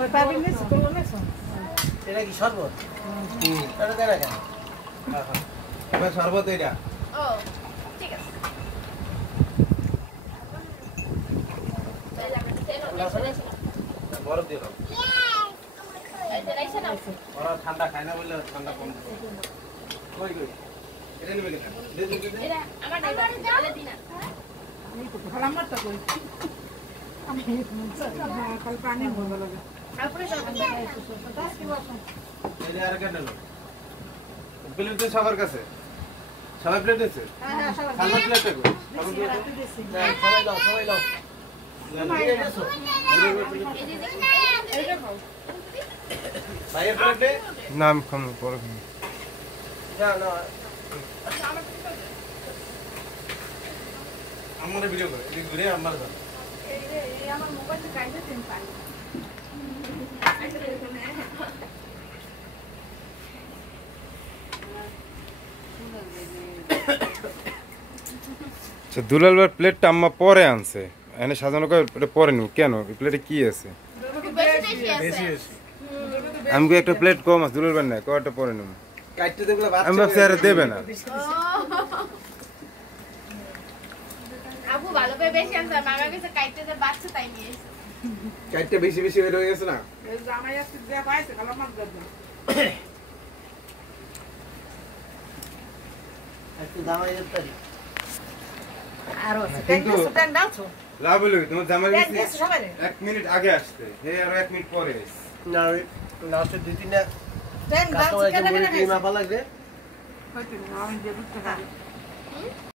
ওই পাবিন নিস করলো না সব এটা কি শরবত এটা দেন না কেন হ্যাঁ হ্যাঁ এবার শরবত এটা ও ঠিক আছে বরফ দিয়ে দাও এই যে রাইছে না ওরা ঠান্ডা খায় না বললে ঠান্ডা কম কই কই এটা নেবে কেন দে দে দে এটা আমার ডাইলে দিনা আমি তো ভালো মারটা কই আমি কাল পানি ভালো লাগে আপনি সব দাস কি বলছো এটা আর কেন নেলো প্লেট তো সবার কাছে সবাই প্লেট আছে হ্যাঁ সবাই খানা প্লেটে কই রাতে দিছি সবাই দাও সবাই দাও ভাইয়ের প্লেটে নাম খাম পরে না না আমার ভিডিও করে এই ঘুরে আমার দাও এই আমার মোবাইলে কাইতে তিন পানি দুলাল ভাই প্লেটটা আম্মা পরে আনছে এনে সাজানো করে এটা পরে নিব কেন এই প্লেটে কি আছে বেশি আছে আমাকে একটা প্লেট কম আছে দুলাল ভাই না কয়টা পরে নিব কাটতে দেখলে বাচ্চা আমি ভাবছি আর দেবে না আপু ভালো করে বেশি আনছে মামা কাছে কাইতে যে বাচ্চা তাই নিয়ে এসেছে কাটতে বেশি বেশি হয়ে গেছে না এই জামাই আছে যা পাইছে কাল মার দাও একটু দামাই দিতে আর কিন্তু সুতান দাওছো লাভ হলো কি? তোমার জামাই দেখ গেছে দেখ সবাই 1 মিনিট আগে আসতে হে আর 1 মিনিট পরে আসছে না লাস্টে দুই তিনটা দেন দাও কাস্টমার কেন মুড়ি কেন ক্রিম আপা লাগবে হয়তো আমি যে বুঝতে পারি